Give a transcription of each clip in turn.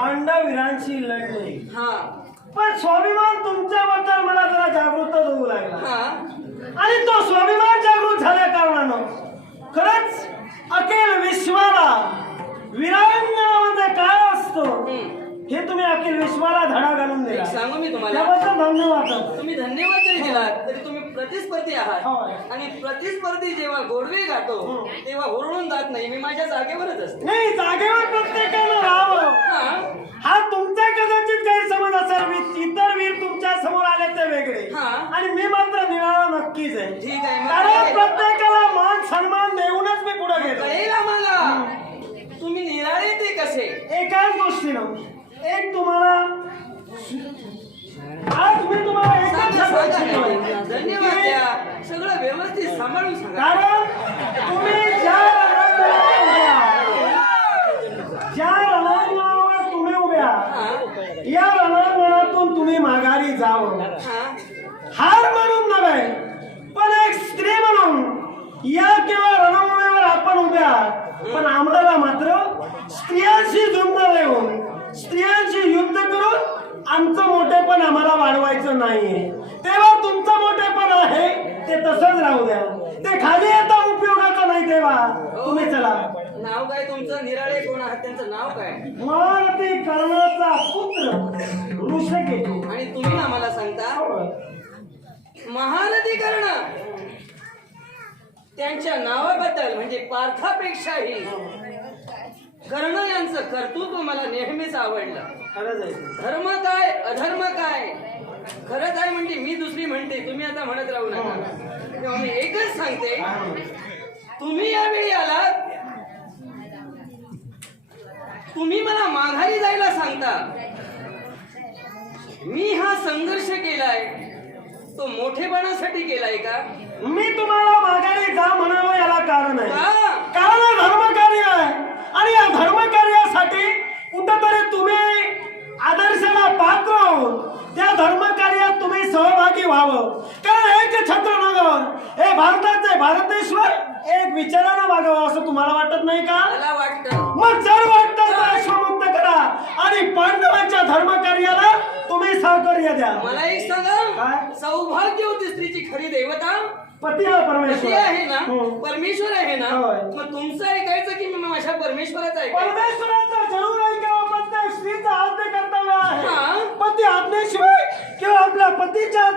पांडवीरांशी लढले हा. पण स्वाभिमान तुमच्याबद्दल मला जरा जागृत होऊ लागला. हा. आणि तो स्वाभिमान जागृत झाल्या कारणानं खरंच अखिल विश्वाला वीरांगणा म्हणजे काय असतो. हे तुम्ही अखिल विश्वाला धडा घालून दिला. सांगू मी तुम्हाला? त्याबद्दल धन्यवाद. तुम्ही धन्यवाद दिलात तरी तुम्ही प्रतिस्पर्धी आहात. होय. आणि प्रतिस्पर्धी जेव्हा गोडवे गातो तेव्हा हुरळून जात नाही. मी माझ्या जागेवरच असते. नाही जागेवर प्रत्येकानं राहावं हा. हा तुमचा कदाचित गैरसमज असेल. मी इतर वीर तुमच्यासमोर आले ते वेगळे. हा. आणि मी मात्र निराळा नक्कीच आहे. ठीक आहे कारण? प्रत्येकाला मान सन्मान देऊनच मी पुढे गेलो. कळेल आम्हाला. तुम्ही निराळे ते कसे? एकाच गोष्टीनं. एक तुम्हाला धन्यवाद. की द्या सगळं व्यवस्थित सांभाळून सांगा. कारण तुम्ही ज्या रणांगणावर उभ्या ज्या रणांगणावर तुम्ही उभ्या या रणांगणातून तुम्ही माघारी जावं हा. हार म्हणून नव्हे पण एक स्त्री म्हणून या किंवा रणभूमीवर आपण उभ्या. आहात. पण आम्हाला मात्र स्त्रियांशी झुंज देऊन स्त्रियांशी युद्ध करून आमचं मोठेपण आम्हाला वाढवायचं नाहीये तेव्हा तुमचं मोठेपण आहे ते तसंच राहू द्या. ते खाली येता उपयोगाचं नाही तेव्हा. तुम्ही चला. नाव काय तुमचं? निराळे कोण आहात? त्यांचं नाव काय? महारथी कर्णाचा पुत्र ऋषिकेतू आणि तुम्ही आम्हाला सांगता महारथी कर्ण. त्यांच्या नावाबद्दल म्हणजे पार्थापेक्षाही. कर्ण यांचं कर्तृत्व मला नेहमीच आवडलं. खरंच आहे. धर्म काय? अधर्म काय? खरंच आहे म्हणते मी दुसरी म्हणते. तुम्ही आता म्हणत राहू नका. तेव्हा मी एकच सांगते. तुम्ही यावेळी आलात तुम्ही मला माघारी जायला सांगता. मी हा संघर्ष केलाय. तो मोठेपणासाठी केलाय का? मी तुम्हाला माघारी जा म्हणावं याला कारण आहे? कारण हा धर्मकार्य आहे. आणि या धर्मकार्यासाठी कुठंतरी तुम्ही आदर्शाला पात्र होऊन त्या धर्मकार्यात तुम्ही सहभागी व्हावं. कारण एक छत्रनगर हे भारताचे भारतेश्वर. एक विचारानं वागावं असं तुम्हाला वाटत नाही का? मला वाटतं. मग जर वाटतं तर अश्वमुक्त करा. आणि पांडवांच्या धर्मकार्याला तुम्ही सहकार्य द्या. मला एक काय? सांगा सौभाग्यवती स्त्रीची खरी देवता. पती हा परमेश्वर. आहे ना. परमेश्वर आहे ना? होय. मग तुमचं ऐकायचं की मी माझ्या परमेश्वराचं ऐकायचं? परमेश्वराचा जरूर ऐकावं पण त्या स्त्रीचं आज्ञा कर्तव्य हा. आहे पती आज्ञेशिवाय किंवा आपल्या पतीच्या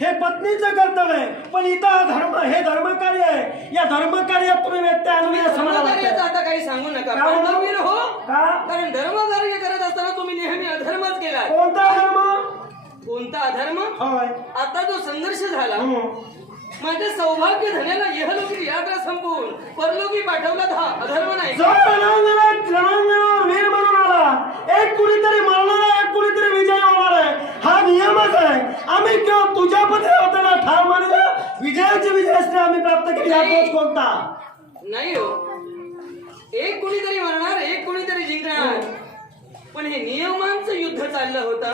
हे पत्नीचं कर्तव्य आहे. पण इथं हा धर्म हे धर्मकार्य आहे. या धर्मकार्यात तुम्ही व्यक्त आणून या समाजाला. आता काही सांगू नका. का हो का? कारण धर्मकार्य करत असताना तुम्ही नेहमी अधर्मच केला कोणता धर्म? कोणता अधर्म? होय. आता जो संघर्ष झाला हम्म. माझ्या सौभाग्य धन्याला यहलोकी यात्रा संपवून परलोकी पाठवला हा अधर्म नाही. जो रणांगणात रणांगणावर वीर म्हणून आला एक कुणीतरी मरणार एक कुणीतरी विजय होणार आहे हा नियमच आहे. आम्ही किंवा तुझ्या पती होताना ठार मानलं. विजयाची विजयश्री आम्ही प्राप्त केली. हा तोच कोणता? नाही हो. एक कुणीतरी मरणार एक कुणीतरी जिंकणार. पण हे नियमांचं युद्ध चाललं होतं.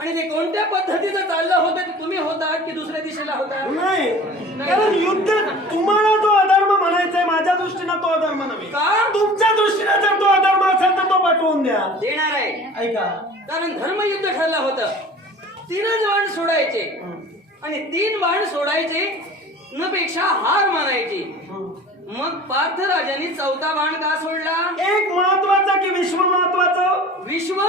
आणि ते कोणत्या पद्धतीचं चाललं होतं तुम्ही होता की दुसऱ्या दिशेला होता? नाही. कारण युद्ध तुम्हाला तो आहे माझ्या दृष्टीनं तो अधर्म नव्हे. का? तुमच्या दृष्टीने जर तो अधर्म असेल तर तो पटवून द्या. देणार आहे. ऐका. कारण धर्मयुद्ध ठरलं होतं. तीनच बाण सोडायचे. आणि तीन बाण सोडायचे न पेक्षा हार मानायची. मग पार्थराजांनी चौथा बाण का सोडला? एक महत्वाचं की विश्व महत्वाचं? विश्व?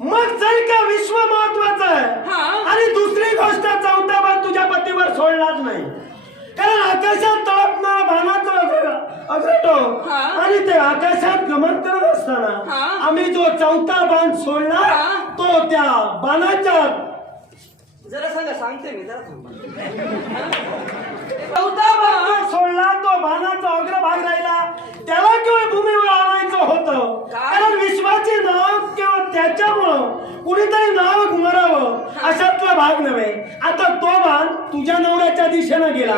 मग जर का विश्व महत्वाचं आहे हा. आणि दुसरी गोष्ट चौथा बार तुझ्या पतीवर सोडलाच नाही. कारण आकाशात बाणाचा अग्र- अग्रटो. आणि ते आकाशात गमन करत असताना हा. आम्ही जो चौथा बाण सोडला. तो त्या बाणाच्या जरा सांगा सांगते मी जरा. चौथा सोडला तो बाणाचा अग्रभाग राहिला त्याला किंवा भूमीवर आणायचं होतं? कारण विश्वाचे नाव किंवा त्याच्यामुळं कुणीतरी नाव मरावं अशातला भाग नव्हे आता तो बाण तुझ्या नवऱ्याच्या दिशेनं गेला.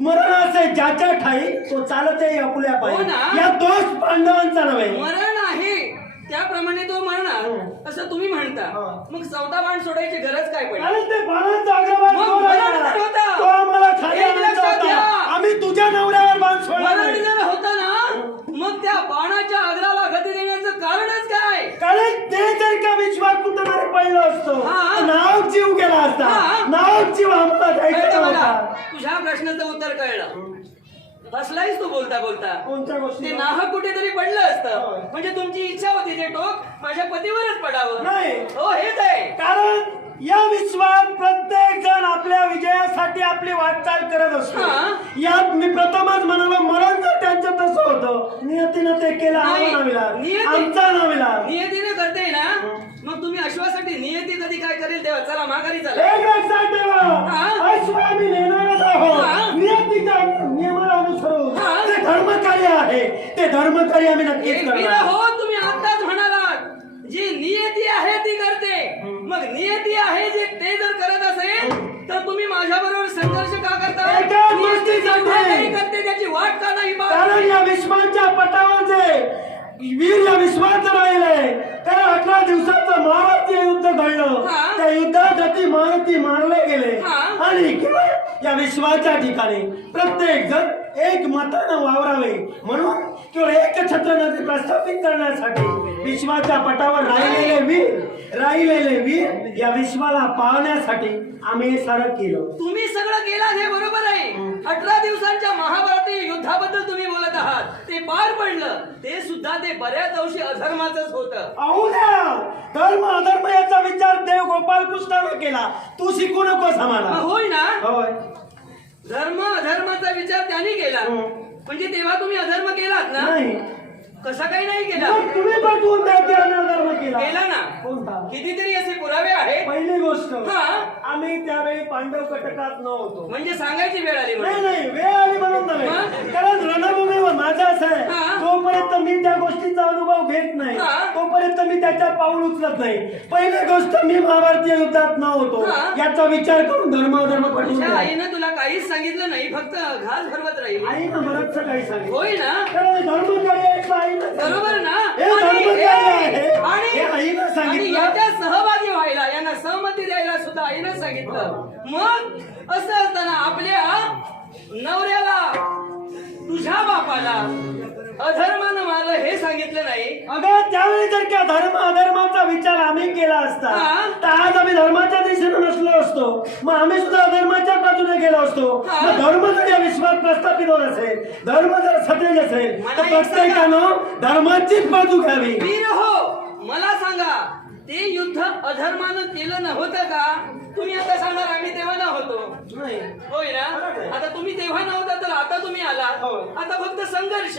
मरण असे ज्याच्या ठाई तो चालत आहे आपल्या हो पायी ना? या दोष पांडवांचा नव्हे त्याप्रमाणे तो मरणार असं तुम्ही म्हणता हा. मग चौथा बाण सोडायची गरज काय पडली आणि ते बाणाचा अग्रभाग मग तो मरण राहिला. तर होता. तो आम्हाला खाली एक आणायचा लक्षात होता घ्या. आम्ही तुझ्या नवऱ्यावर बाण सोडला मरण नाही. जर होता ना मग त्या बाणाच्या अग्राला गती देण्याचं कारणच काय विश्वात कुठं तरी पडलो असतो हा. तर नाव जीव गेला असता हा. नाव जीव आम्हाला कळलं द्यायचा मला नव्हता तुझ्या प्रश्नाचं उत्तर कळलं बसलायस तू बोलता बोलता. कोणत्या ते गोष्टी नाहक कुठेतरी पडलं होय. असतं म्हणजे तुमची इच्छा होती ते टोक माझ्या पतीवरच पडावं. नाही. हो हेच आहे. कारण या विश्वात प्रत्येक जण आपल्या विजयासाठी आपली वाटचाल करत असतो. हा. यात मी प्रथमच म्हणालो मरण जर त्यांचं तसं होतं नियतीनं ते केलं नाही. आम्हाला नाविला नियती- आमचा नाविला नियतीने करते ना मग तुम्ही अश्वासाठी नियती कधी काय करेल तेव्हा? चला माघारी चला. एक लक्षात ठेवा. हा. अश्व आम्ही नेणारच हा. आहोत नियमाला अनुसरून हा. ते धर्मकार्य आहे. ते धर्मकार्य आम्ही नक्कीच करणार हो तुम्ही आताच म्हणालात. जी नियती आहे ती करते. मग नियती आहे जे ते जर करत असेल तर तुम्ही माझ्या बरोबर संघर्ष का करता? गोष्टीसाठी. त्याची वाट का नाही? कारण या विश्वाच्या पटावर जे वीर या विश्वात राहिले. कारण अठरा दिवसाचं महारथी युद्ध घडलं. हा. त्या युद्धात अति महारथी मारले गेले. हा. आणि या विश्वाच्या ठिकाणी प्रत्येक जण एक मतानं वावरावे. म्हणून केवळ एक छत्र नदी प्रस्थापित करण्यासाठी विश्वाच्या पटावर राहिलेले वीर राहिलेले वीर या विश्वाला पाहण्यासाठी आम्ही सारं केलं. तुम्ही सगळं केलात हे बरोबर आहे. अठरा दिवसांच्या महाभारती युद्धाबद्दल तुम्ही बोलत आहात. ते पार पडलं. ते सुद्धा ते बऱ्याच अंशी अधर्माचंच होतं. धर्म अधर्म याचा विचार देव गोपाल कृष्णाने केला. तू शिकू नकोस आम्हाला. मग होय ना. होय. धर्म अधर्माचा विचार त्यांनी केला. हं. म्हणजे तेव्हा तुम्ही अधर्म केलात ना? नाही. कसा काही नाही केला. मग तुम्ही पाठवून द्या की आम्ही अधर्म केला. केला ना. कोणता? कितीतरी असे पुरावे आहेत. गोष्ट हा. आम्ही त्यावेळी पांडव कटकात नव्हतो म्हणजे सांगायची वेळ आली नाही म्हणून. नाही वेळ आली म्हणून नव्हे? कारण रणभूमीवर माझं असं आहे. हा. जोपर्यंत मी त्या गोष्टीचा अनुभव घेत नाही. हा. तोपर्यंत मी त्याच्या पाऊल उचलत नाही. पहिली गोष्ट मी महाभारतीय युद्धात नव्हतो हा. याचा विचार करून धर्म अधर्म पटवून तुझ्या. आईनं तुला काहीच सांगितलं नाही फक्त घास भरवत राहील. आईनं बरंच काही सांगितलं होय ना? कारण धर्मकार्य आईनं बरोबर ना? आणि. याच्या सहभागी व्हायला यांना सहमती द्यायला सुद्धा आईनं सांगितलं मग असं असताना आपल्या नवऱ्याला तुझ्या बापाला अधर्मानं मारलं हे सांगितलं नाही अगं त्यावेळी जर का धर्म अधर्माचा विचार आम्ही केला असता हा. तर आज आम्ही धर्माच्या दिशेने नसलो असतो मग आम्ही सुद्धा अधर्माच्या बाजूने गेलो असतो हा. मग धर्म जर या विश्वात प्रस्थापित होत असेल धर्म जर सतेज असेल मला तर एक सांगा. प्रत्येकानं धर्माचीच बाजू घ्यावी वीर हो मला सांगा ते युद्ध अधर्मानं केलं नव्हतं का? तुम्ही आता सांगणार आम्ही तेव्हा नव्हतो. नाही. होय ना? आता तुम्ही तेव्हा नव्हता तर आता तुम्ही आला होय. आता फक्त संघर्ष.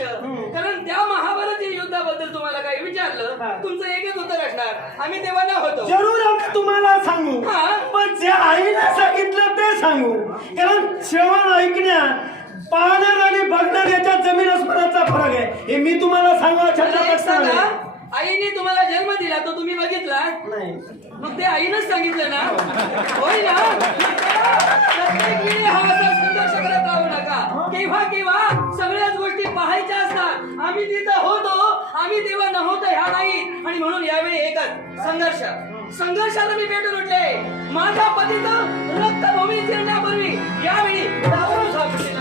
कारण त्या महाभारतीय युद्धाबद्दल तुम्हाला काही हा. विचारलं तुमचं एकच उत्तर असणार. आम्ही तेव्हा नव्हतो. जरूर आम्ही तुम्हाला सांगू. हा. पण जे आईने सांगितलं ते सांगू. कारण श्रवण ऐकण्यात पाहण्यात आणि बघण्यात याच्यात जमीन अस्मानाचा फरक आहे. हे मी तुम्हाला सांगा आईने तुम्हाला जन्म दिला तो तुम्ही बघितला? मग ते आईनंच सांगितलं ना? होय ना? प्रत्येक वेळी हा असा संघर्ष करत राहू नका. केव्हा केव्हा सगळ्याच गोष्टी पाहायच्या असतात. आम्ही तिथं होतो आम्ही तेव्हा नव्हतो ह्या नाही आणि म्हणून यावेळी एकच संघर्ष. संघर्षाला मी भेटून उठले. माझ्या पतीचं रक्तभूमी चिरण्यापूर्वी यावेळी रावण सापडलेला